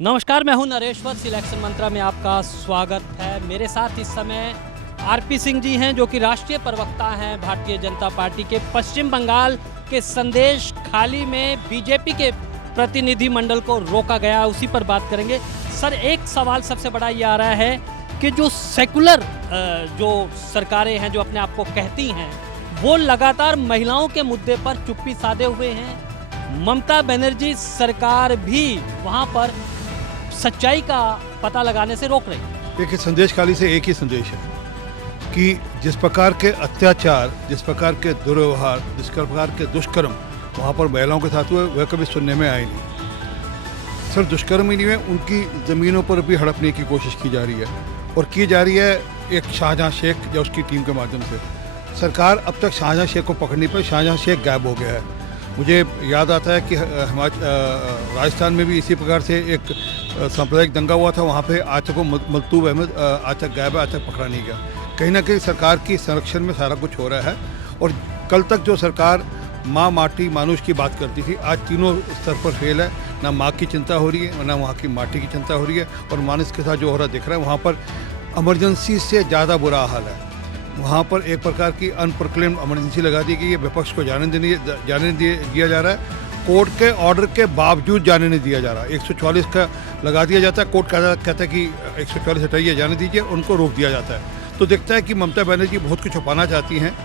नमस्कार, मैं हूं नरेश्वर। सिलेक्शन मंत्रा में आपका स्वागत है। मेरे साथ इस समय आरपी सिंह जी हैं, जो कि राष्ट्रीय प्रवक्ता हैं भारतीय जनता पार्टी के। पश्चिम बंगाल के संदेश खाली में बीजेपी के प्रतिनिधि मंडल को रोका गया, उसी पर बात करेंगे। सर, एक सवाल सबसे बड़ा ये आ रहा है कि जो सेकुलर जो सरकारें हैं, जो अपने आप को कहती हैं, वो लगातार महिलाओं के मुद्दे पर चुप्पी साधे हुए हैं। ममता बनर्जी सरकार भी वहाँ पर सच्चाई का पता लगाने से रोक रही है। देखिए, संदेश खाली से एक ही संदेश है कि जिस प्रकार के अत्याचार, जिस प्रकार के दुर्व्यवहार, जिस प्रकार के दुष्कर्म वहाँ पर महिलाओं के साथ हुए, वह कभी सुनने में आए नहीं। सिर्फ दुष्कर्म ही नहीं हुए, उनकी ज़मीनों पर भी हड़पने की कोशिश की जा रही है, और की जा रही है एक शाहजहां शेख या उसकी टीम के माध्यम से। सरकार अब तक शाहजहां शेख को पकड़ने पर शाहजहां शेख गायब हो गया है। मुझे याद आता है कि राजस्थान में भी इसी प्रकार से एक सांप्रदायिक दंगा हुआ था। वहाँ पे आज तक वो मलतूब अहमद आज तक गायब है, आज तक पकड़ा नहीं गया। कहीं ना कहीं सरकार की संरक्षण में सारा कुछ हो रहा है। और कल तक जो सरकार माँ, माटी, मानुष की बात करती थी, आज तीनों स्तर पर फेल है। ना माँ की चिंता हो रही है, ना वहाँ की माटी की चिंता हो रही है, और मानुष के साथ जो हो रहा दिख रहा है, वहाँ पर इमरजेंसी से ज़्यादा बुरा हाल है। वहाँ पर एक प्रकार की अनप्रोक्लेम्ड इमरजेंसी लगा दी गई है। विपक्ष को जाने दिया जा रहा है। कोर्ट के ऑर्डर के बावजूद जाने नहीं दिया जा रहा। 144 का लगा दिया जाता है, कोर्ट कहता है कि 144 हटाइए, जाने दीजिए, उनको रोक दिया जाता है। तो दिखता है कि ममता बनर्जी बहुत कुछ छुपाना चाहती हैं।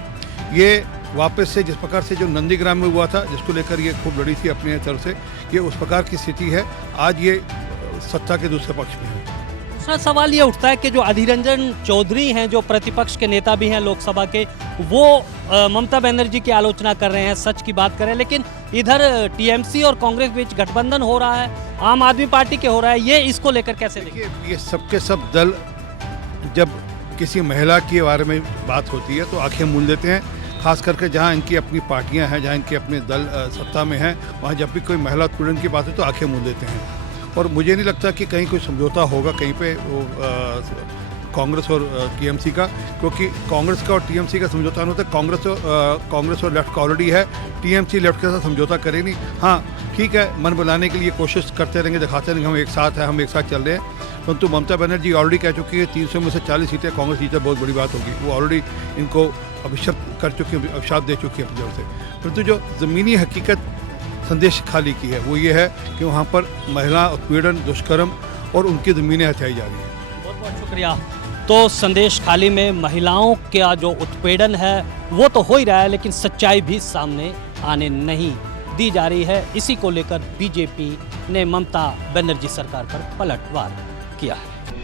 ये वापस से जिस प्रकार से जो नंदीग्राम में हुआ था, जिसको लेकर ये खूब लड़ी थी अपनी तरफ से, ये उस प्रकार की स्थिति है। आज ये सत्ता के दूसरे पक्ष में है। दूसरा सवाल ये उठता है कि जो अधीर रंजन चौधरी हैं, जो प्रतिपक्ष के नेता भी हैं लोकसभा के, वो ममता बनर्जी की आलोचना कर रहे हैं, सच की बात कर रहे हैं। लेकिन इधर टीएमसी और कांग्रेस बीच गठबंधन हो रहा है, आम आदमी पार्टी के हो रहा है, ये इसको लेकर कैसे देखिए? ये सबके सब दल जब किसी महिला के बारे में बात होती है तो आंखें मूंद लेते हैं। खास करके जहाँ इनकी अपनी पार्टियां हैं, जहाँ इनके अपने दल सत्ता में हैं, वहाँ जब भी कोई महिला उत्पीड़न की बात हो तो आंखें मूंद लेते हैं। और मुझे नहीं लगता कि कहीं कोई समझौता होगा कहीं पे कांग्रेस और टीएमसी का, क्योंकि कांग्रेस का और टीएमसी का समझौता नहीं होता। कांग्रेस और लेफ्ट का ऑलरेडी है, टीएमसी लेफ्ट के साथ समझौता करे नहीं। हाँ ठीक है, मन बनाने के लिए कोशिश करते रहेंगे, दिखाते रहेंगे हम एक साथ हैं, हम एक साथ चल रहे हैं। परंतु ममता बनर्जी ऑलरेडी कह चुकी है 300 में से 40 सीटें कांग्रेस जीते, बहुत बड़ी बात होगी। वो ऑलरेडी इनको अभिशप्त कर चुकी है, अभिशाप दे चुकी है अपनी तरफ से। परंतु जो ज़मीनी हकीकत संदेश खाली की है वो ये है कि वहाँ पर महिला उत्पीड़न, दुष्कर्म और उनकी ज़मीनें हथियाई जा रही हैं। बहुत बहुत शुक्रिया। तो संदेश खाली में महिलाओं का जो उत्पीड़न है वो तो हो ही रहा है, लेकिन सच्चाई भी सामने आने नहीं दी जा रही है। इसी को लेकर बीजेपी ने ममता बनर्जी सरकार पर पलटवार किया है।